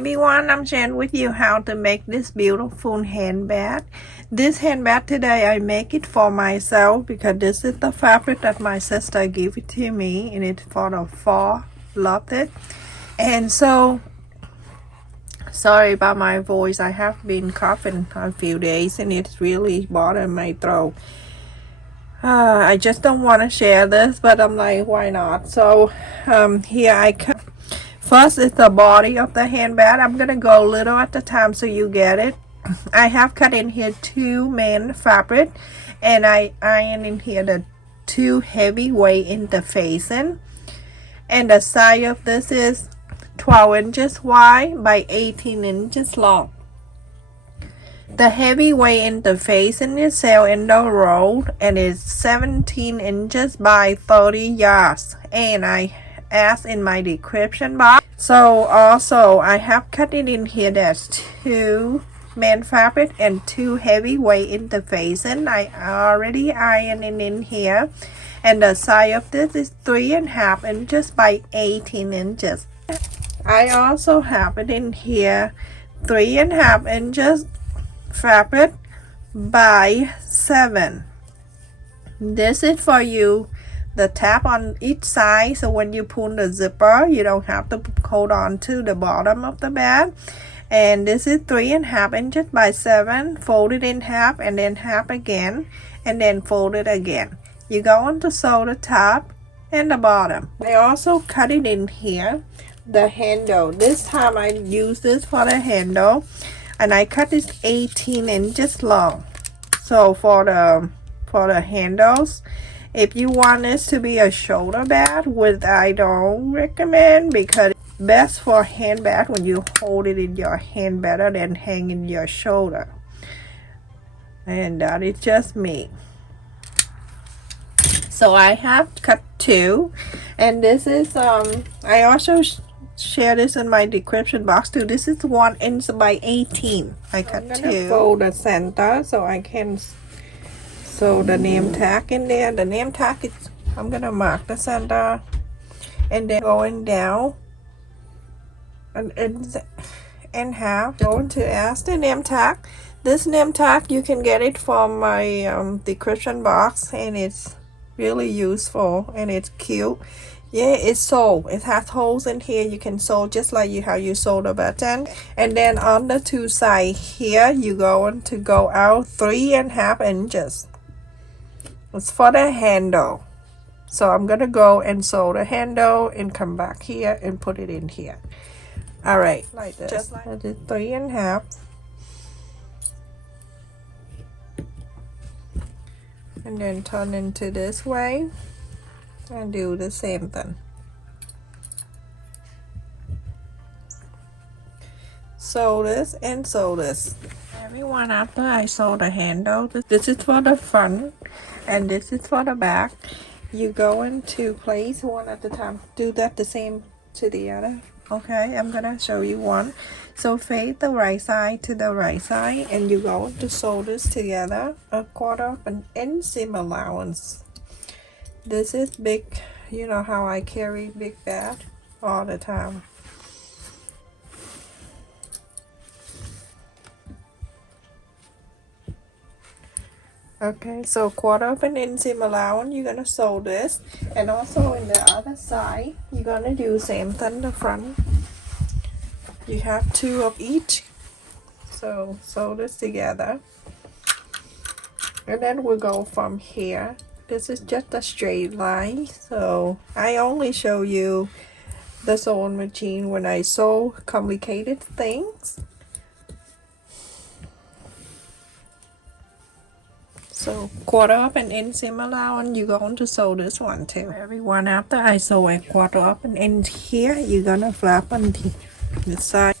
Everyone, I'm sharing with you how to make this beautiful handbag. This handbag today I make it for myself because this is the fabric that my sister gave it to me and it's for the fall. Loved it. And so sorry about my voice, I have been coughing a few days and it's really bothering my throat. I just don't want to share this, but I'm like, why not? So here I cut. First is the body of the handbag. I'm gonna go little at a time so you get it. I have cut in here 2 main fabric, and I iron in here the 2 heavyweight interfacing, and the size of this is 12 inches wide by 18 inches long. The heavyweight interfacing is sell in the road and is 17 inches by 30 yards, and I asked in my description box. So also I have cut it in here. There's 2 main fabric and 2 heavyweight interfacing. I already ironed it in here, and the size of this is 3.5 inches by 18 inches. I also have it in here 3.5 inches fabric by 7. This is for you the tab on each side, so when you pull the zipper you don't have to hold on to the bottom of the bag. And this is 3.5 inches by 7, fold it in half and then half again and then fold it again. You're going to sew the top and the bottom. I also cut it in here the handle. This time I use this for the handle, and I cut this 18 inches long. So for the handles, if you want this to be a shoulder bag, which I don't recommend because it's best for a handbag when you hold it in your hand better than hanging your shoulder. And that is just me. So I have cut 2, and this is I also share this in my description box too. This is 1 inch by 18. I cut 2. Fold the center so I can sew the name tag in there. The name tag is, I'm gonna mark the center and then going down and half. Going to ask the name tag. This name tag you can get it from my description box, and it's really useful and it's cute. Yeah, it's sew. It has holes in here. You can sew just like how you sew the button. And then on the 2 sides here, you're going to go out 3.5 inches. It's for the handle. So I'm gonna go and sew the handle and come back here and put it in here. Alright, like this. Just like that is 3.5. And then turn into this way and do the same thing. Sew this and sew this. Everyone, after I sew the handle, this is for the front and this is for the back. You go into place one at a time. Do that the same to the other. Okay, I'm gonna show you one. So face the right side to the right side, and you go to sew this together 1/4 of an inch seam allowance. This is big. You know how I carry big bag all the time. Okay, so 1/4 of an inch seam allowance, you're gonna sew this, and also in the other side you're gonna do same thing. The front you have 2 of each, so sew this together, and then we'll go from here. This is just a straight line, so I only show you the sewing machine when I sew complicated things. So 1/4 of an inch seam allowance, you're going to sew this one too. Everyone, after I sew a 1/4 of an inch here, you're gonna flap on the side.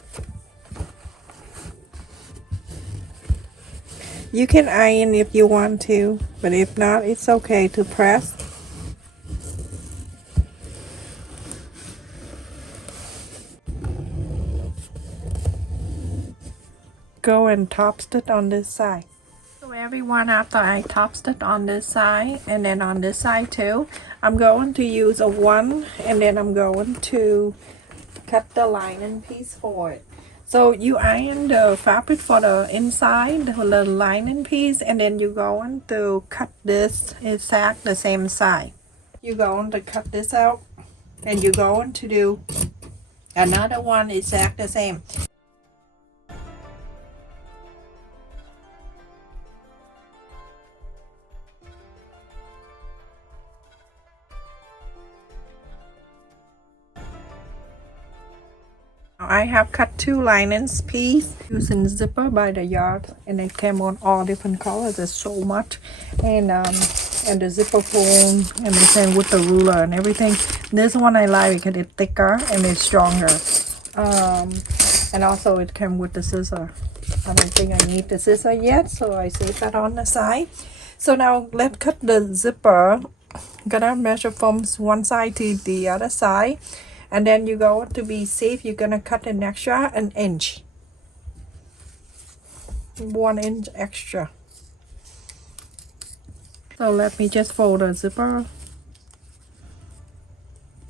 You can iron if you want to, but if not, it's okay to press. Go and top stitch on this side. So everyone, after I top stitch on this side and then on this side too, I'm going to use a 1, and then I'm going to cut the lining piece for it. So you iron the fabric for the inside, the lining piece, and then you're going to cut this exact the same side. You're going to cut this out, and you're going to do another one exact the same. I have cut 2 linings piece using zipper by the yard, and it came on all different colors. There's so much, and the zipper phone, and the same with the ruler and everything. This one I like because it's thicker and it's stronger. And also it came with the scissor. I don't think I need the scissor yet, so I save that on the side. So now let's cut the zipper. Gonna measure from one side to the other side. And then you go to be safe, you're gonna cut an extra an inch. 1 inch extra. So let me just fold the zipper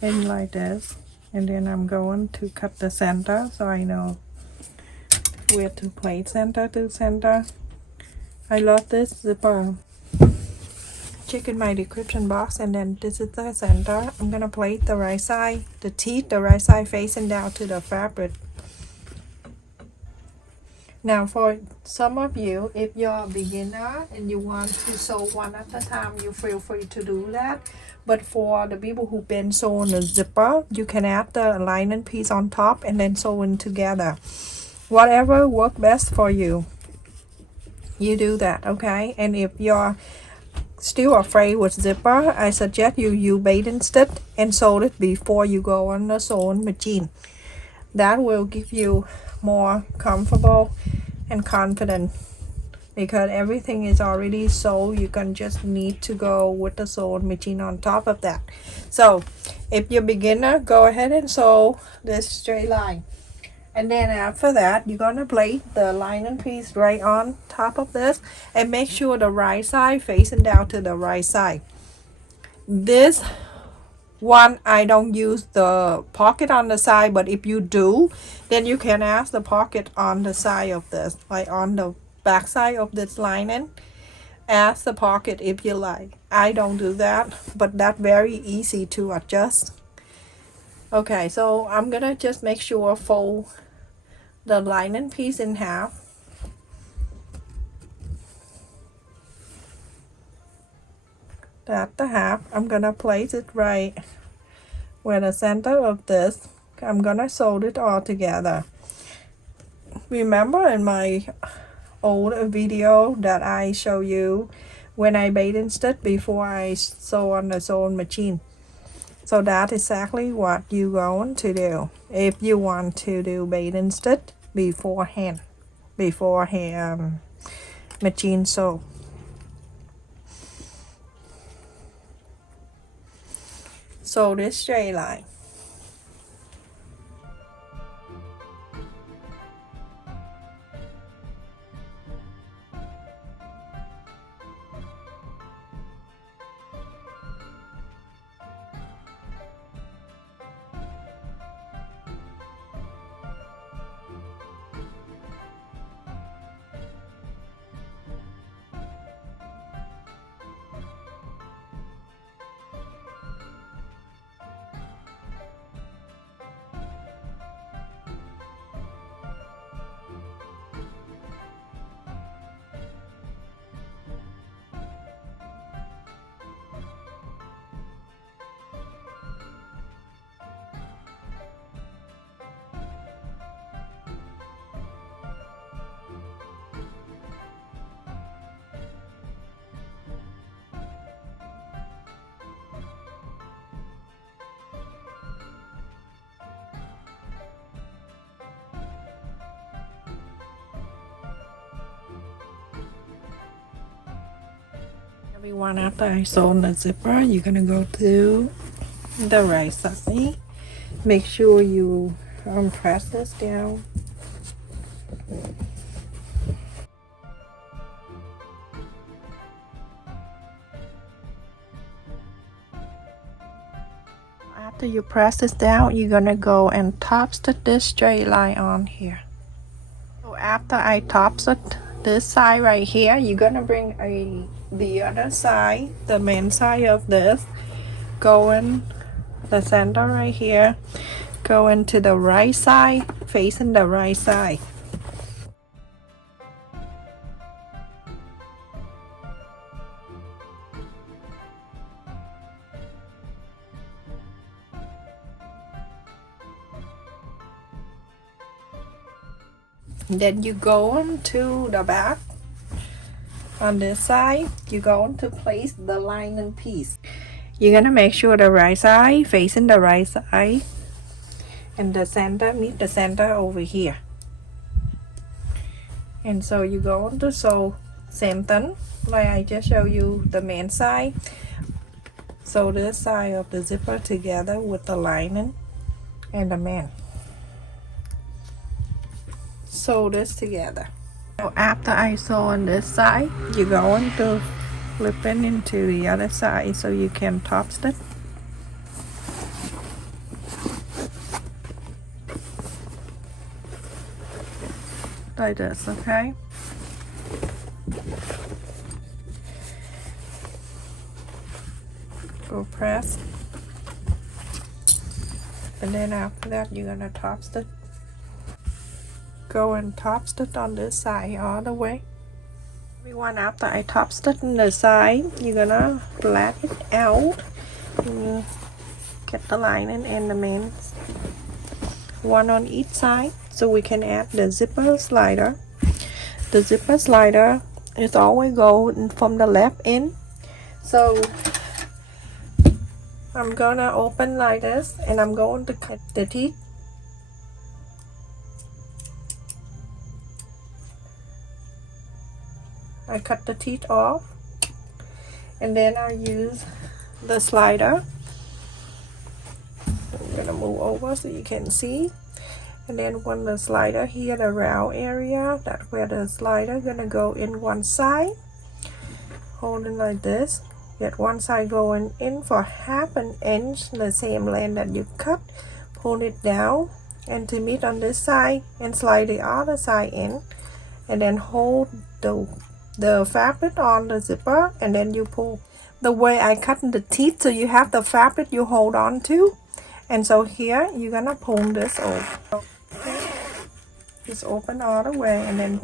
in like this. And then I'm going to cut the center so I know where to place center to center. I love this zipper. Check in my description box, and then this is the center. I'm gonna place the right side, the teeth, the right side facing down to the fabric. Now for some of you, if you're a beginner and you want to sew one at a time, you feel free to do that. But for the people who've been sewing the zipper, you can add the lining piece on top and then sew in together. Whatever works best for you, you do that, okay? And if you're still afraid with zipper, I suggest you use bait and stitch and sew it before you go on the sewing machine. That will give you more comfortable and confident, because everything is already sewn. You can just need to go with the sewing machine on top of that. So if you're beginner, go ahead and sew this straight line. And then after that, you're gonna place the lining piece right on top of this, and make sure the right side facing down to the right side. This one, I don't use the pocket on the side, but if you do, then you can add the pocket on the side of this, like on the back side of this lining. Add the pocket if you like. I don't do that, but that's very easy to adjust. Okay, so I'm gonna just make sure fold the lining piece in half. That's the half. I'm gonna place it right where the center of this. I'm gonna sew it all together. Remember in my old video that I show you when I bait and stitch before I sew on the sewing machine? So that's exactly what you're going to do if you want to do bait and stitch beforehand, before machine sew. So this straight line. Everyone, after I sew the zipper, you're gonna go to the right side. Make sure you press this down. After you press this down, you're gonna go and top stitch this straight line on here. After I topset this side right here, you're gonna bring the other side, the main side of this, go in the center right here, go into the right side, facing the right side. Then you go on to the back. On this side, you're going to place the lining piece. You're gonna make sure the right side facing the right side, and the center meet the center over here. And so you go on to sew same thing like I just showed you the main side. Sew this side of the zipper together with the lining and the man. Sew this together. So after I sew on this side, you're going to flip it into the other side so you can top stitch. Like this, okay? Go press. And then after that, you're gonna top stitch. Go and top stitch on this side all the way. Everyone, after I top stitch on the side, you're gonna flat it out. And you get the lining and the main one on each side, so we can add the zipper slider. The zipper slider is always going from the left end. So I'm gonna open like this, and I'm going to cut the teeth. I cut the teeth off, and then I use the slider. I'm gonna move over so you can see. And then when the slider here, the round area, that's where the slider gonna go in one side. Holding like this. Get one side going in for half an inch, the same length that you cut. Pull it down and to meet on this side, and slide the other side in, and then hold the fabric on the zipper, and then you pull. The way I cut the teeth, so you have the fabric you hold on to, and so here you're gonna pull this over. Okay. Just open all the way, and then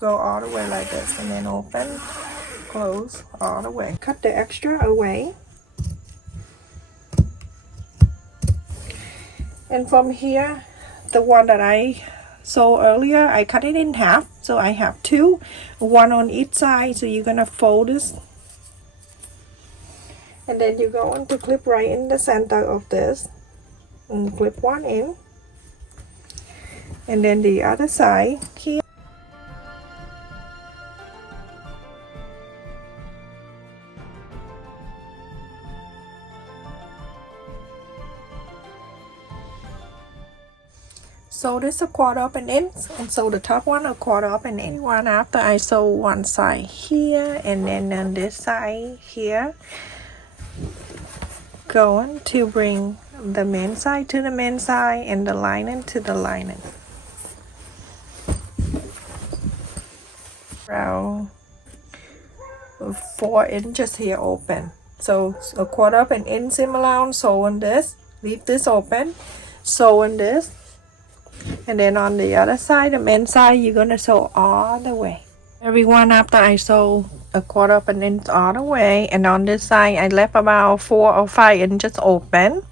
go all the way like this, and then open, close all the way. Cut the extra away, and from here, the one that I sewed earlier, I cut it in half, so I have two, one on each side. So you're gonna fold this, and then you're going to clip right in the center of this, and clip one in, and then the other side here. So this a 1/4 of an inch, and so the top one a 1/4 of an inch. One after I sew one side here, and then on this side here, going to bring the main side to the main side, and the lining to the lining. Around 4 inches here open. So a 1/4 of an inch seam allowance. Sew on this, leave this open, sew on this. And then on the other side, the main side, you're gonna sew all the way. Everyone, after I sew a 1/4 of an inch all the way, and on this side, I left about 4 or 5 inches open.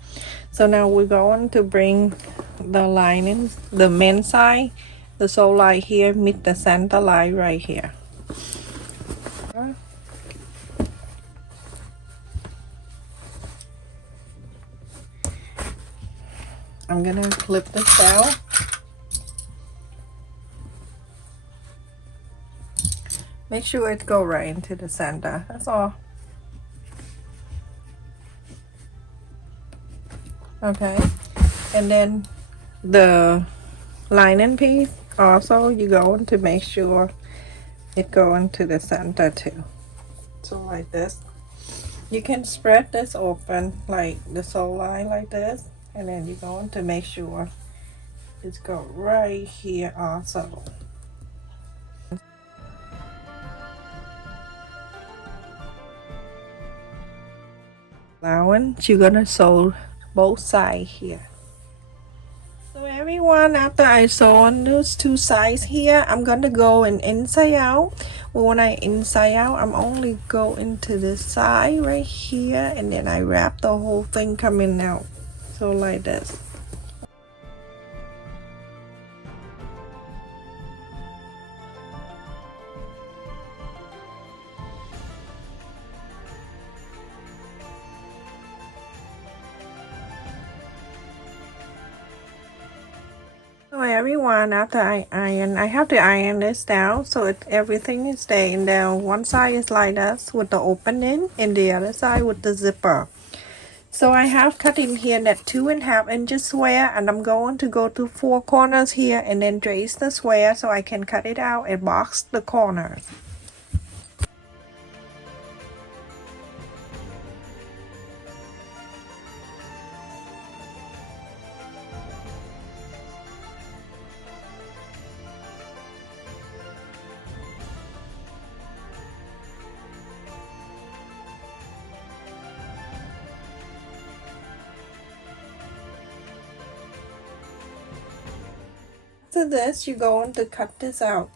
So now we're going to bring the lining, the main side, the sew line here, meet the center line right here. I'm gonna clip this down. Make sure it go right into the center. That's all. Okay, and then the lining piece also, you're going to make sure it go into the center too. So like this, you can spread this open like the sew line like this, and then you're going to make sure it's go right here also. allowance, you're gonna sew both sides here. So everyone, after I sew on those two sides here, I'm gonna go and inside out. Well, when I inside out, I'm only go into this side right here, and then I wrap the whole thing coming out. So like this. So everyone, after I iron, I have to iron this down so everything is staying down. One side is like this with the opening, and the other side with the zipper. So I have cut in here that 2.5 inches square, and I'm going to go to 4 corners here and then trace the square so I can cut it out and box the corners. After this, you're going to cut this out.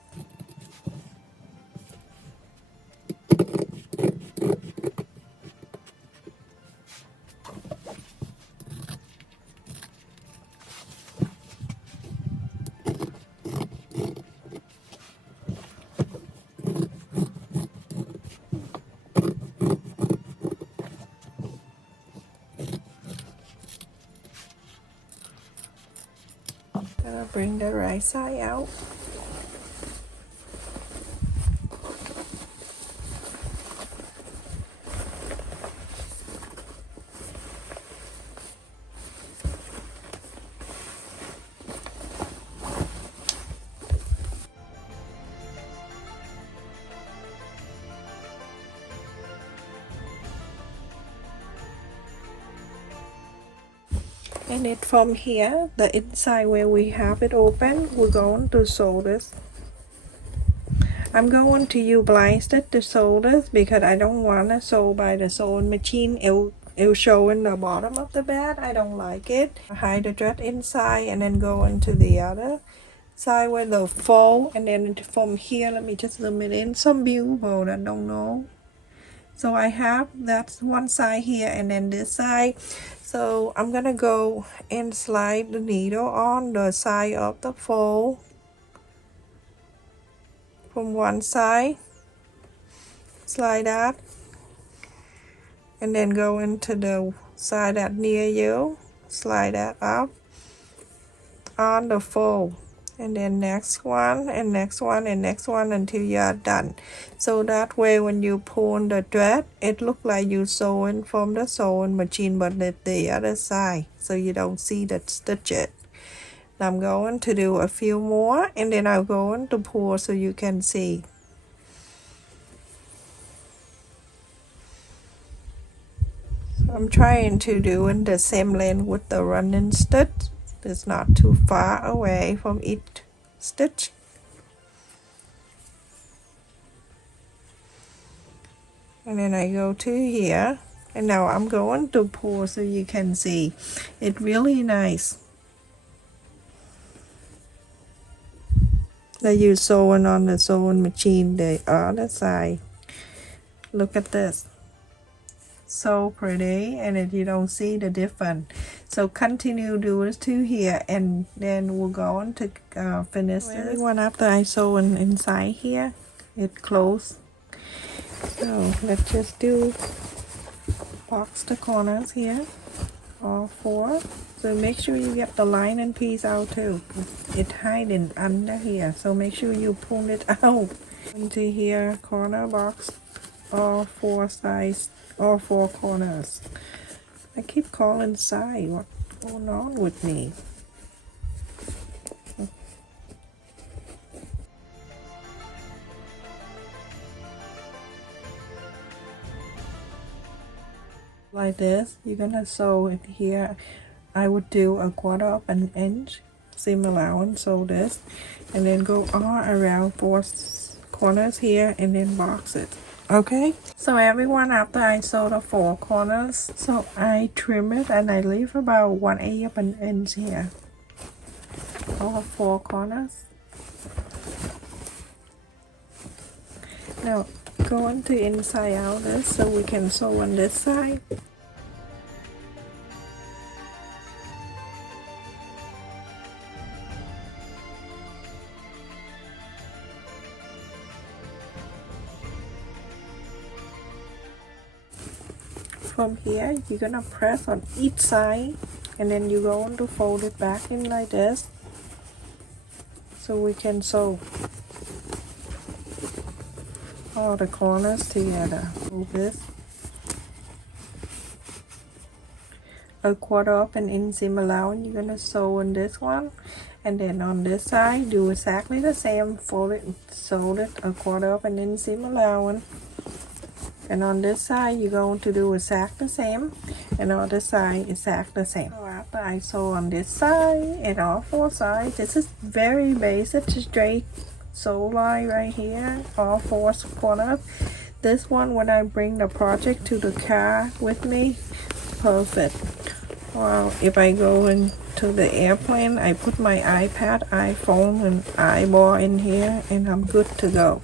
Gonna bring the right side out. And it from here, the inside where we have it open, we're going to sew this. I'm going to use blind stitch to sew this because I don't want to sew by the sewing machine. It'll show in the bottom of the bed. I don't like it. Hide the thread inside and then go into the other side where the fold, and then from here, let me just zoom it in. Some people that don't know. So I have that's one side here and then this side. So I'm gonna go and slide the needle on the side of the fold from one side, slide that, and then go into the side that near you, slide that up on the fold, and then next one and next one and next one until you are done. So that way when you pull the thread, it look like you sewing from the sewing machine but the other side, so you don't see the stitches. I'm going to do a few more and then I'm going to pull so you can see. So I'm trying to do in the same length with the running stitch. It's not too far away from each stitch. And then I go to here, and now I'm going to pull so you can see. It's really nice. That you sewing on the sewing machine the other side. Look at this. So pretty, and if you don't see the difference. So continue do this to here, and then we're going to finish this one after I sew inside here. It closed. So let's just do box the corners here, all 4. So make sure you get the lining piece out too. It's hiding under here, so make sure you pull it out. Into here, corner box, all 4 sides, all 4 corners. I keep calling side. What's going on with me? Like this, you're gonna sew it here. I would do a 1/4 of an inch seam allowance, sew this, and then go all around 4 corners here and then box it. Okay, so everyone, after I sew the 4 corners, so I trim it and I leave about 1/8 of an inch here. All 4 corners. Now go into inside out this so we can sew on this side. From here you're gonna press on each side and then you're going to fold it back in like this so we can sew all the corners together. Like this, 1/4 of an inch seam allowance you're gonna sew on this one, and then on this side do exactly the same, fold it, sew it 1/4 of an inch seam allowance. And on this side, you're going to do exactly the same. And on this side, exactly the same. So after I sew on this side and all 4 sides, this is very basic, straight sew line right here, all 4 corners. This one, when I bring the project to the car with me, perfect. Well, if I go into the airplane, I put my iPad, iPhone, and eyeball in here, and I'm good to go.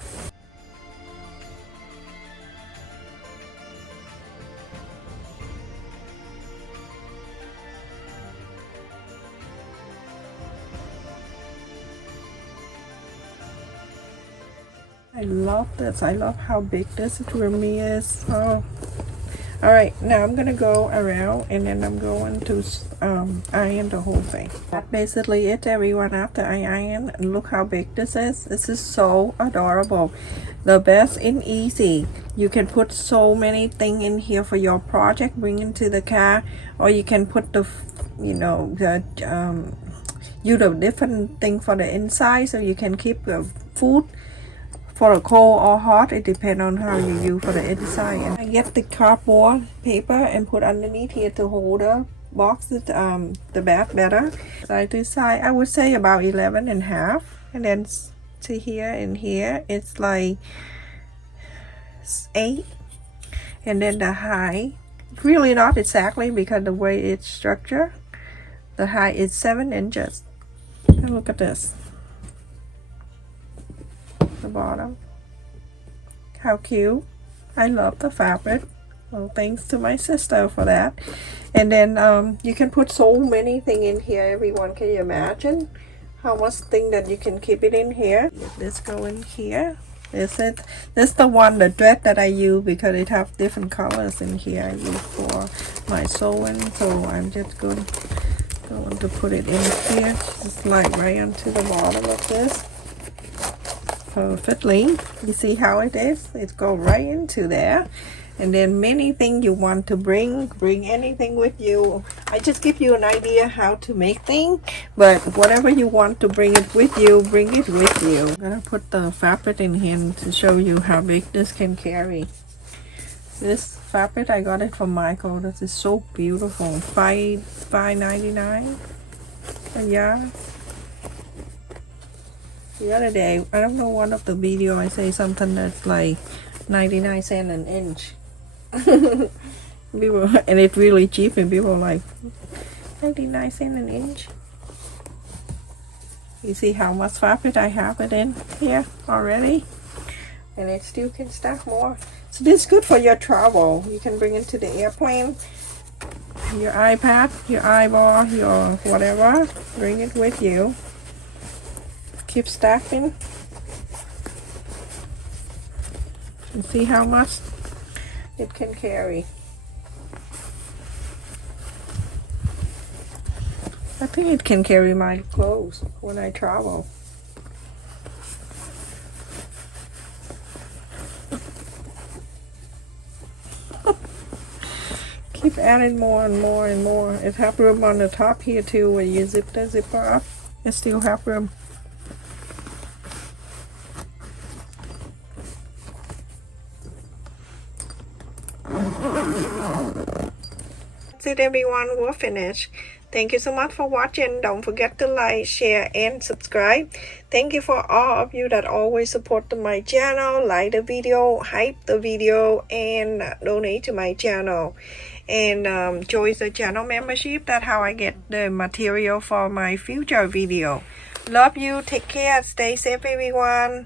I love this. I love how big this really is. Oh. Alright, now I'm gonna go around and then I'm going to iron the whole thing. That's basically it, everyone. After I iron, and look how big this is. This is so adorable. The best and easy. You can put so many things in here for your project, bring into the car, or you can put the, you know, the different thing for the inside, so you can keep the food for a cold or hot. It depends on how you use for the inside. And I get the cardboard paper and put underneath here to hold the box the bath better. Side to side, I would say about 11.5, and then to here and here it's like 8, and then the height really not exactly because the way it's structured. The height is 7 inches. And look at this. The bottom, how cute. I love the fabric. Well, thanks to my sister for that. And then you can put so many things in here, everyone. Can you imagine how much thing that you can keep it in here? Let this go in here. This is the one, the thread that I use, because it have different colors in here. I use for my sewing, so I'm just going to put it in here, just like right onto the bottom of this. Perfectly. You see how it is? It goes right into there. And then many things you want to bring anything with you. I just give you an idea how to make things, but whatever you want to bring it with you, bring it with you. I'm gonna put the fabric in here to show you how big this can carry. This fabric, I got it from Michael. This is so beautiful. $5.99 a yard. The other day, I don't know, one of the video I say something that's like 99 cents an inch. People, and it's really cheap, and people are like 99 cents an inch. You see how much fabric I have it in here already, and it still can stack more. So this is good for your travel. You can bring it to the airplane, your iPad, your eyeball, your whatever, bring it with you. Keep stacking. And see how much it can carry. I think it can carry my clothes when I travel. Keep adding more and more and more. It have room on the top here too, where you zip the zipper up. It still have room. That's it, everyone. We're finished. Thank you so much for watching. Don't forget to like, share, and subscribe. Thank you for all of you that always support my channel, like the video, hype the video, and donate to my channel. And join the channel membership. That's how I get the material for my future video. Love you. Take care. Stay safe, everyone.